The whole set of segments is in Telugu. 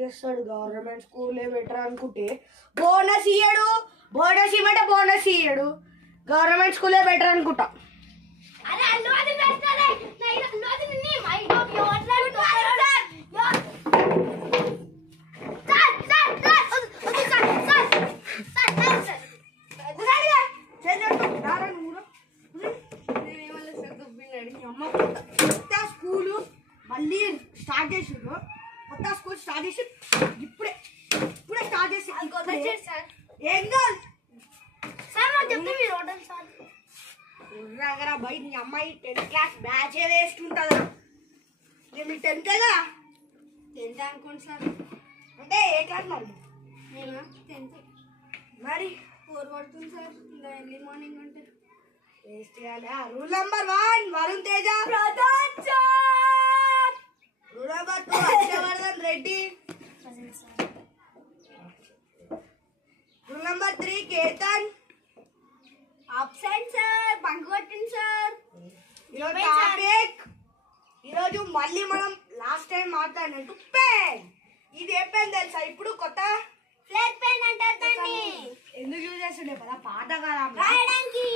చేస్తాడు గవర్నమెంట్ స్కూలే బెటర్ అనుకుంటే బోనస్ ఇయ్యడు, బోనస్ ఇవ్వమంటే బోనస్ ఇయ్యడు, గవర్నమెంట్ స్కూలే బెటర్ అనుకుంటా. కొత్త స్కూలు మళ్ళీ స్టార్ట్ చేసిండ్రు, కొత్త స్కూల్ స్టార్ట్ చేసి ఇప్పుడే స్టార్ట్ చేసి ఏం కాదు సార్ నాకు చెప్తే మీరు ఓటం సార్ ఉర్రాగరా బయట నీ అమ్మాయి 10th క్లాస్ బ్యాచ్ వేస్తుంటుందా? మీరు 10th కదా? 10th అనుకోండి సార్. అంటే ఏ క్లాస్ మరి? నేను 10th. మరి 4 పడుతుంది సార్. ఇంకా ఎర్లీ మార్నింగ్ అంటే టేస్ట్ చేయాలి. Roll number 1 Varun Teja, Pradhan sir. Roll number 2 Harshavardhan Reddy, roll number 3 Ketan absent sir. Bunk కొట్టింది సార్. ఈరోజు మళ్ళీ మనం లాస్ట్ టైం మాట్లాడినట్టు పెన్. ఇది ఏ పెన్ తెలుసా? ఇప్పుడు కొత్త ఫ్లాట్ పెన్ అంటారు దాన్ని. ఎందుకు యూజ్ చేస్తుండే కదా పాతకాలంలో, రాయడానికి.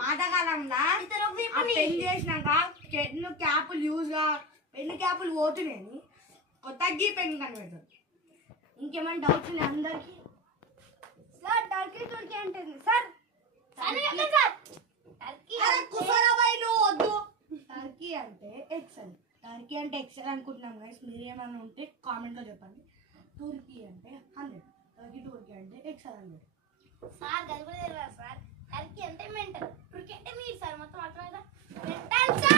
పాతకాలంలో పెన్ చేసినాక పెన్ను క్యాపులు పెన్ను క్యాపులు పోతున్నాయని కొత్తకి పెన్ కనిపెడతారు. ఇంకేమైనా డౌట్స్ ఉన్నాయి అందరికి? సార్ టర్కీ అంటుంది సార్. వద్దు, టర్కీ అంటే ఎక్సెల్. టర్కీ అంటే ఎక్సెల్ అనుకుంటున్నాం గైస్. మీరు ఏమైనా ఉంటే కామెంట్లో చెప్పండి. తుర్కీ అంటే 100, టర్కీ అంటే ఎక్సెల్ 100. సార్ గది కూడా తెలియదు సార్. టర్కీ అంటే మెంటల్, తుర్కీ అంటే మీరు సార్ మొత్తం అర్థమైందా? Mental sir.